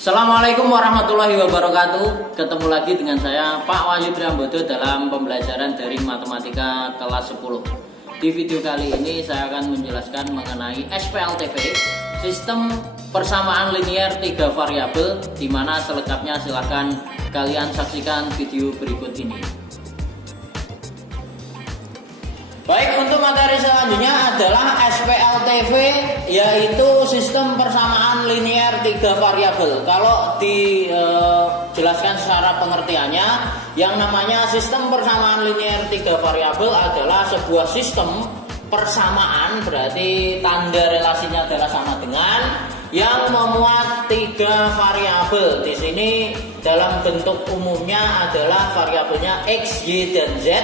Assalamualaikum warahmatullahi wabarakatuh. Ketemu lagi dengan saya Pak Wahyu Triambodo dalam pembelajaran daring matematika kelas 10. Di video kali ini saya akan menjelaskan mengenai SPLTV, sistem persamaan linear 3 variabel, di mana selengkapnya silahkan kalian saksikan video berikut ini. Baik, untuk materi selanjutnya adalah SPLTV, yaitu sistem persamaan linear 3 variabel. Kalau dijelaskan secara pengertiannya, yang namanya sistem persamaan linear 3 variabel adalah sebuah sistem persamaan, berarti tanda relasinya adalah sama dengan, yang memuat 3 variabel. Di sini dalam bentuk umumnya adalah variabelnya X, Y, dan Z.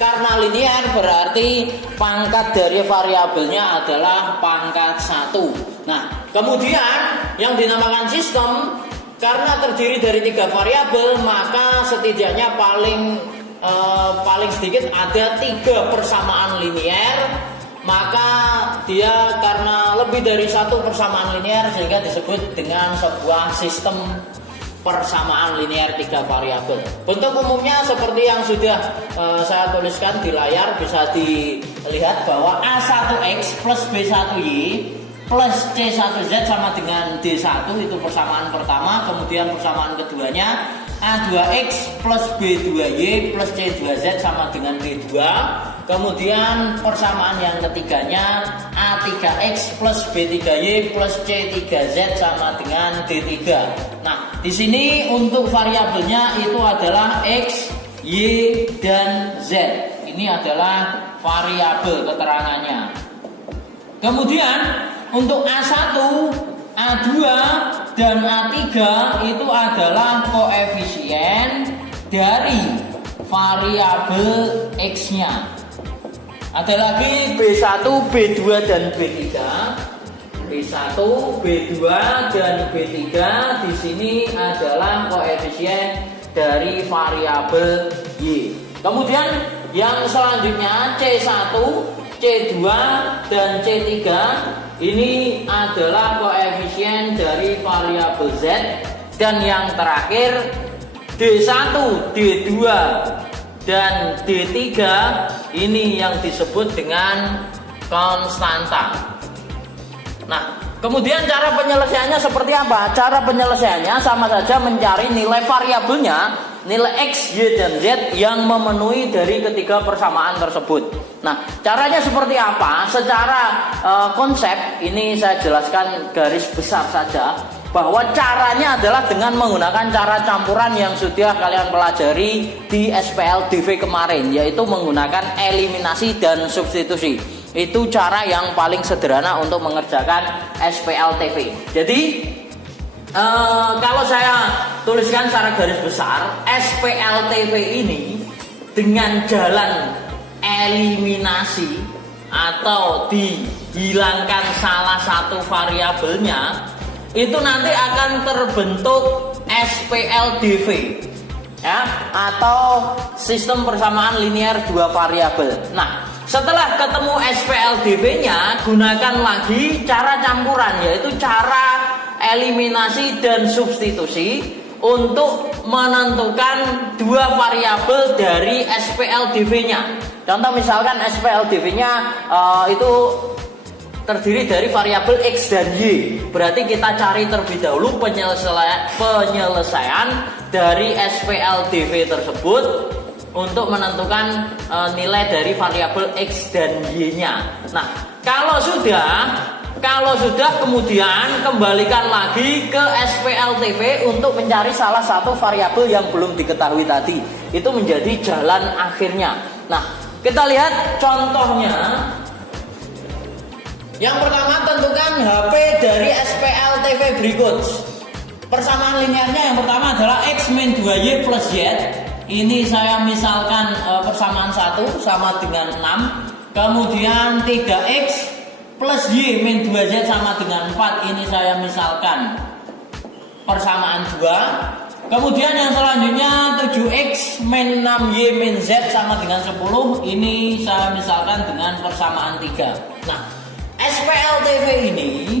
Karena linear berarti pangkat dari variabelnya adalah pangkat 1. Nah, kemudian yang dinamakan sistem karena terdiri dari 3 variabel, maka setidaknya paling sedikit ada 3 persamaan linear. Maka dia karena lebih dari 1 persamaan linear sehingga disebut dengan sebuah sistem persamaan linear 3 variabel. Bentuk umumnya seperti yang sudah saya tuliskan di layar, bisa dilihat bahwa A1X plus B1Y plus C1Z sama dengan D1, itu persamaan pertama. Kemudian persamaan keduanya A2X plus B2Y plus C2Z sama dengan D2. Kemudian persamaan yang ketiganya A3X plus B3Y plus C3Z sama dengan D3. Nah, di sini untuk variabelnya itu adalah X, Y, dan Z. Ini adalah variabel keterangannya. Kemudian untuk A1, A2, dan A3 itu adalah koefisien dari variabel X-nya. Ada lagi B1, B2, dan B3. B1, B2, dan B3 di sini adalah koefisien dari variabel Y. Kemudian yang selanjutnya C1, C2, dan C3 ini adalah koefisien dari variabel Z. Dan yang terakhir D1, D2, dan D3 ini yang disebut dengan konstanta. Nah, kemudian cara penyelesaiannya seperti apa? Cara penyelesaiannya sama saja mencari nilai variabelnya, nilai X, Y, dan Z yang memenuhi dari ketiga persamaan tersebut. Nah, caranya seperti apa? Secara konsep ini saya jelaskan garis besar saja, bahwa caranya adalah dengan menggunakan cara campuran yang sudah kalian pelajari di SPLTV kemarin, yaitu menggunakan eliminasi dan substitusi. Itu cara yang paling sederhana untuk mengerjakan SPLTV. Jadi kalau saya tuliskan secara garis besar, SPLTV ini dengan jalan eliminasi atau dihilangkan salah satu variabelnya, itu nanti akan terbentuk SPLDV, ya, atau sistem persamaan linear 2 variabel. Nah, setelah ketemu SPLDV-nya, gunakan lagi cara campuran, yaitu cara eliminasi dan substitusi untuk menentukan 2 variabel dari SPLDV-nya. Contoh misalkan SPLDV-nya itu terdiri dari variabel X dan Y. Berarti kita cari terlebih dahulu penyelesaian dari SPLDV tersebut untuk menentukan nilai dari variabel X dan Y-nya. Nah, kalau sudah kemudian kembalikan lagi ke SPLTV untuk mencari salah satu variabel yang belum diketahui tadi. Itu menjadi jalan akhirnya. Nah, kita lihat contohnya. Yang pertama, tentukan HP dari SPLTV berikut. Persamaan linearnya yang pertama adalah X min 2Y plus Z. Ini saya misalkan persamaan 1 sama dengan 6. Kemudian 3X plus Y min 2Z sama dengan 4. Ini saya misalkan persamaan 2. Kemudian yang selanjutnya 7X min 6Y min Z sama dengan 10. Ini saya misalkan dengan persamaan 3. Nah, SPLTV ini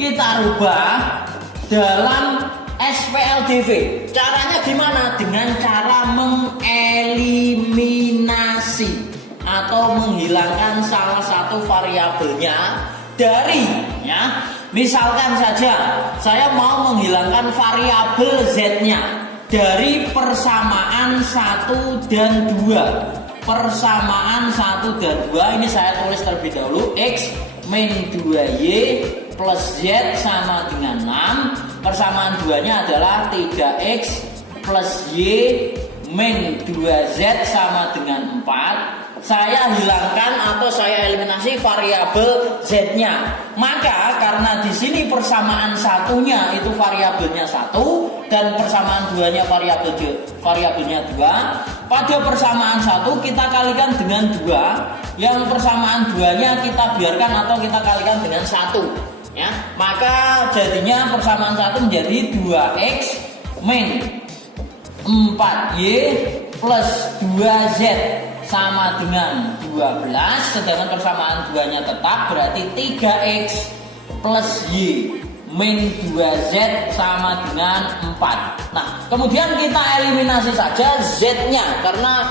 kita rubah dalam SPLDV. Caranya gimana? Dengan cara mengeliminasi atau menghilangkan salah satu variabelnya dari, ya, misalkan saja saya mau menghilangkan variabel Z-nya dari persamaan 1 dan 2. Persamaan 1 dan 2 ini saya tulis terlebih dahulu, X min 2Y plus Z sama dengan 6. Persamaan 2-nya adalah 3X plus Y min 2Z sama dengan 4. Saya hilangkan atau saya eliminasi variabel Z-nya. Maka karena di sini persamaan satunya itu variabelnya 1 dan persamaan 2-nya variabelnya 2, pada persamaan 1 kita kalikan dengan 2, yang persamaan 2-nya kita biarkan atau kita kalikan dengan 1, ya. Maka jadinya persamaan 1 menjadi 2X min 4Y plus 2Z sama dengan 12, sedangkan persamaan 2-nya tetap, berarti 3X plus Y min 2Z sama dengan 4. Nah, kemudian kita eliminasi saja Z-nya karena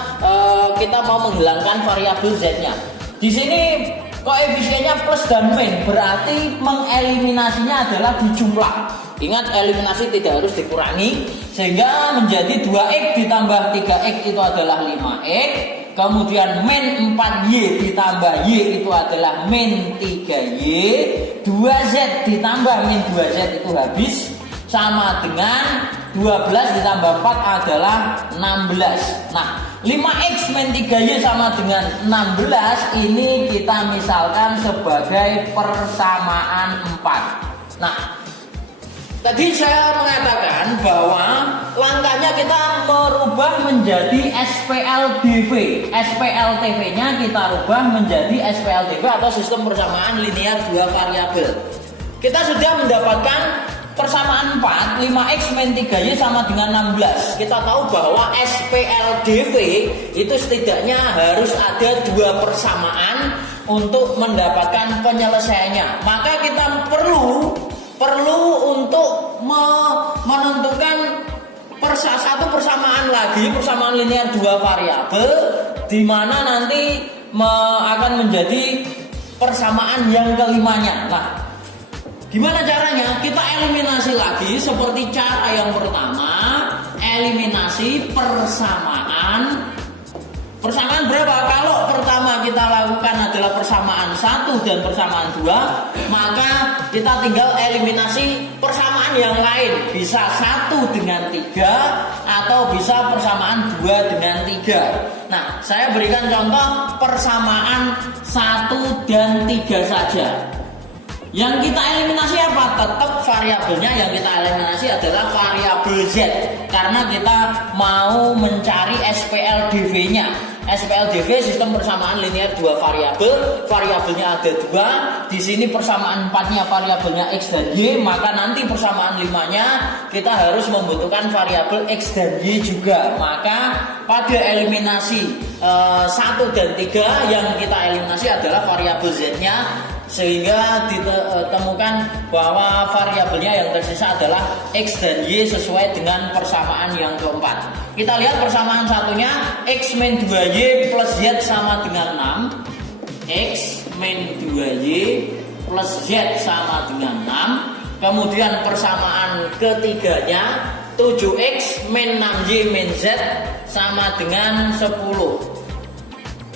kita mau menghilangkan variabel Z-nya. Di sini koefisiennya plus dan min, berarti mengeliminasinya adalah dijumlah. Ingat, eliminasi tidak harus dikurangi, sehingga menjadi 2X ditambah 3X itu adalah 5X. Kemudian min 4Y ditambah Y itu adalah min 3Y. 2Z ditambah min 2Z itu habis, sama dengan 12 ditambah 4 adalah 16. Nah, 5X min 3Y sama dengan 16 ini kita misalkan sebagai persamaan 4. Nah, tadi saya mengatakan bahwa langkahnya kita merubah menjadi SPLDV. SPLTV-nya kita rubah menjadi SPLDV atau sistem persamaan linear dua variabel. Kita sudah mendapatkan persamaan 4, 5X min 3Y sama dengan 16. Kita tahu bahwa SPLDV itu setidaknya harus ada dua persamaan untuk mendapatkan penyelesaiannya. Maka kita perlu untuk menentukan satu persamaan lagi, persamaan linear dua variabel, di mana nanti akan menjadi persamaan yang kelimanya. Nah, gimana caranya? Kita eliminasi lagi seperti cara yang pertama, eliminasi persamaan. Persamaan berapa? Kalau pertama kita lakukan adalah persamaan 1 dan persamaan 2, maka kita tinggal eliminasi persamaan yang lain. Bisa 1 dengan 3 atau bisa persamaan 2 dengan 3. Nah, saya berikan contoh persamaan 1 dan 3 saja. Yang kita eliminasi apa? Tetap variabelnya yang kita eliminasi adalah variabel Z, karena kita mau mencari SPLDV-nya. SPLDV sistem persamaan linear dua variabel, variabelnya ada 2. Di sini persamaan 4-nya variabelnya X dan Y, maka nanti persamaan 5-nya kita harus membutuhkan variabel X dan Y juga. Maka pada eliminasi 1 dan 3 yang kita eliminasi adalah variabel Z-nya, sehingga ditemukan bahwa variabelnya yang tersisa adalah X dan Y sesuai dengan persamaan yang keempat. Kita lihat persamaan satunya, X min 2Y plus Z sama dengan 6. X min 2Y plus Z sama dengan 6. Kemudian persamaan ketiganya, 7X min 6Y min Z sama dengan 10.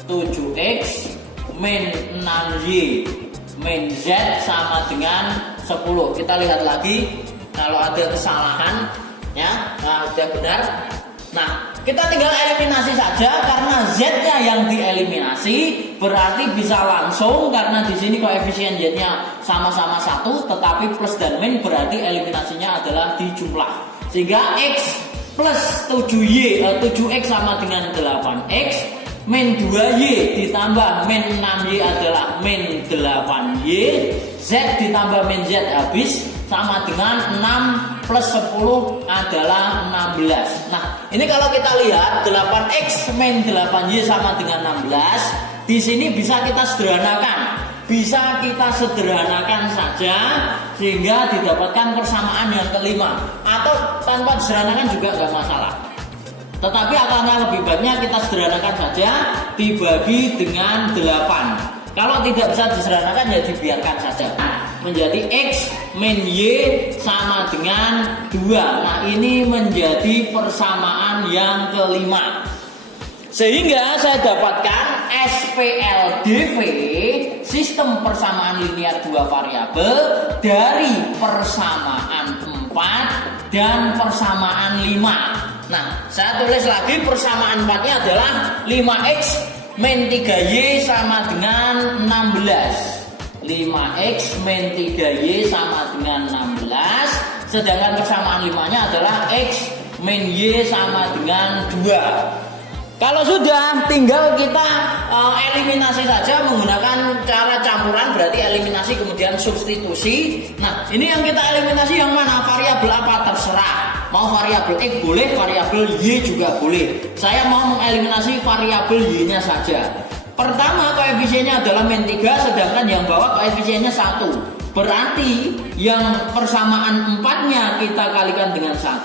7X min 6Y min Z sama dengan 10. Kita lihat lagi kalau ada kesalahan, ya. Nah, sudah benar. Nah, kita tinggal eliminasi saja karena Z-nya yang dieliminasi, berarti bisa langsung karena di sini koefisien Z-nya sama-sama 1, tetapi plus dan min berarti eliminasinya adalah dijumlah. Sehingga X plus 7X sama dengan 8X, min 2Y ditambah min 6Y adalah min 8Y, Z ditambah min Z habis sama dengan 6 plus 10 adalah 16. Nah, ini kalau kita lihat 8X min 8Y sama dengan 16, di sini bisa kita sederhanakan. bisa kita sederhanakan saja sehingga didapatkan persamaan yang kelima, atau tanpa disederhanakan juga nggak masalah. Tetapi akan lebih baiknya kita sederhanakan saja, dibagi dengan 8. Kalau tidak bisa disederhanakan ya dibiarkan saja. Menjadi X min Y sama dengan 2. Nah ini menjadi persamaan yang kelima. Sehingga saya dapatkan SPLDV, sistem persamaan linear 2 variabel, dari persamaan 4 dan persamaan 5. Nah saya tulis lagi persamaan 4-nya adalah 5X min 3Y sama dengan 16. 5X min 3Y sama dengan 16. Sedangkan persamaan 5-nya adalah X min Y sama dengan 2. Kalau sudah, tinggal kita eliminasi saja menggunakan cara campuran, berarti eliminasi kemudian substitusi. Nah ini yang kita eliminasi yang mana? Variabel apa? Terserah. Mau variabel X boleh, variabel Y juga boleh. Saya mau mengeliminasi variabel Y-nya saja. Pertama koefisiennya adalah min 3, sedangkan yang bawah koefisiennya 1. Berarti yang persamaan 4-nya kita kalikan dengan 1,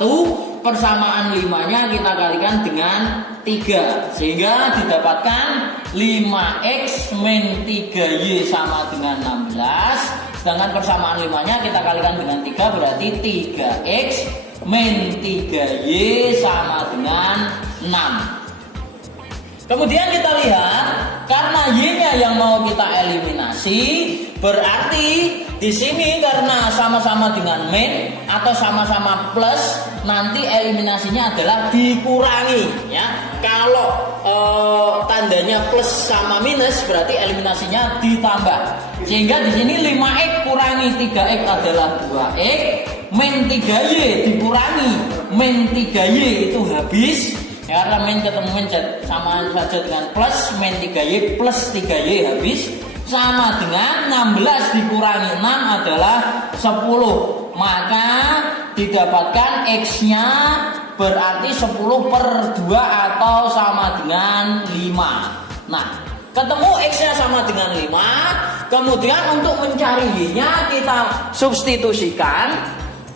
persamaan 5-nya kita kalikan dengan 3. Sehingga didapatkan 5X min 3Y sama dengan 16. Sedangkan persamaan 5-nya kita kalikan dengan 3, berarti 3X min 3Y sama dengan 6. Kemudian kita lihat, karena Y-nya yang mau kita eliminasi, berarti di sini karena sama-sama dengan min atau sama-sama plus, nanti eliminasinya adalah dikurangi, ya. Kalau tandanya plus sama minus, berarti eliminasinya ditambah. Sehingga di sini 5X kurangi 3X adalah 2X, min 3Y dikurangi min 3Y itu habis. Ya, karena min ketemu min sama saja dengan plus, min 3Y plus 3Y habis, sama dengan 16 dikurangi 6 adalah 10. Maka didapatkan X-nya berarti 10 per 2 atau sama dengan 5. Nah ketemu X-nya sama dengan 5. Kemudian untuk mencari Y-nya kita substitusikan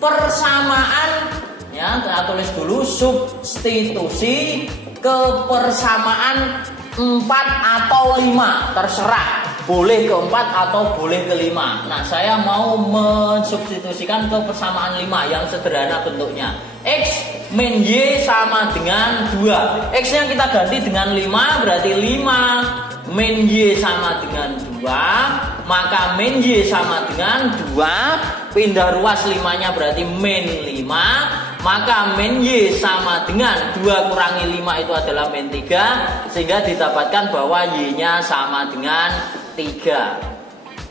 persamaan. Ya, kita tulis dulu substitusi ke persamaan 4 atau 5, terserah. Boleh ke 4 atau boleh ke 5. Nah, saya mau mensubstitusikan ke persamaan 5 yang sederhana bentuknya. X min Y sama dengan 2. X-nya kita ganti dengan 5, berarti 5 min Y sama dengan 2. Maka min Y sama dengan 2. Pindah ruas 5-nya berarti min 5. Maka min Y sama dengan 2 kurangi 5 itu adalah min 3. Sehingga didapatkan bahwa Y-nya sama dengan 3.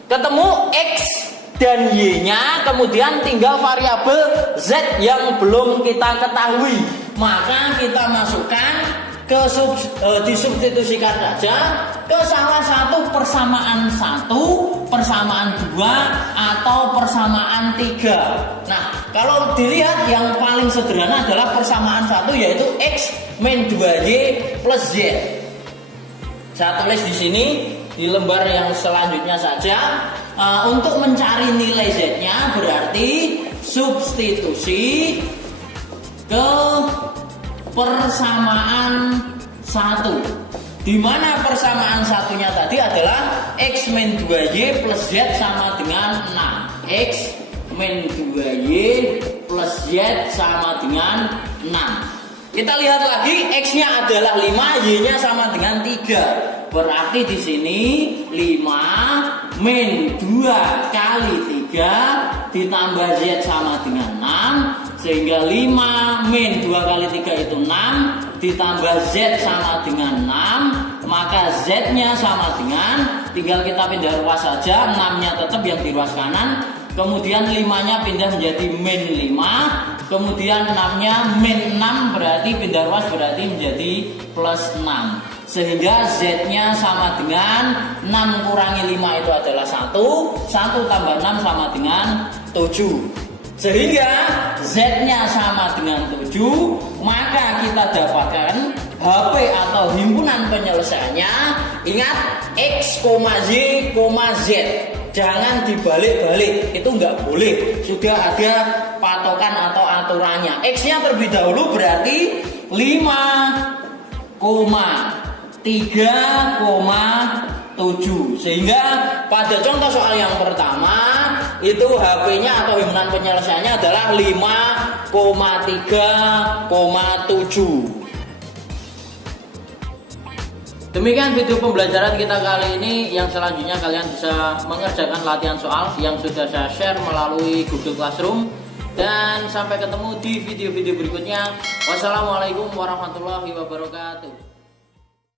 Ketemu X dan Y-nya, kemudian tinggal variabel Z yang belum kita ketahui. Maka kita masukkan disubstitusikan saja ke salah satu persamaan 1, persamaan 2, atau persamaan 3. Nah, kalau dilihat yang paling sederhana adalah persamaan 1, yaitu X min 2Y plus Z. Saya tulis di sini di lembar yang selanjutnya saja. Untuk mencari nilai Z-nya berarti substitusi ke persamaan 1, di mana persamaan satunya tadi adalah X min 2Y plus Z sama dengan 6. X min 2Y plus Z sama dengan 6. Kita lihat lagi, X-nya adalah 5, Y-nya sama dengan 3. Berarti di sini 5 min 2 kali 3 ditambah Z sama dengan 6. Sehingga 5 min 2 kali 3 itu 6, ditambah Z sama dengan 6. Maka Z-nya sama dengan, tinggal kita pindah ruas saja, 6-nya tetap yang di ruas kanan. Kemudian 5-nya pindah menjadi min 5. Kemudian 6-nya min 6, berarti pindah ruas berarti menjadi plus 6. Sehingga Z-nya sama dengan 6 kurangi 5 itu adalah 1. 1 tambah 6 sama dengan 7. Sehingga Z-nya sama dengan 7. Maka kita dapatkan HP atau himpunan penyelesaiannya, ingat X, Y, Z. Jangan dibalik-balik, itu nggak boleh. Sudah ada patokan atau aturannya. X-nya terlebih dahulu berarti 5,3,7. Sehingga pada contoh soal yang pertama itu HP-nya atau himpunan penyelesaiannya adalah 5,3,7. Demikian video pembelajaran kita kali ini. Yang selanjutnya kalian bisa mengerjakan latihan soal yang sudah saya share melalui Google Classroom. Dan sampai ketemu di video-video berikutnya. Wassalamualaikum warahmatullahi wabarakatuh.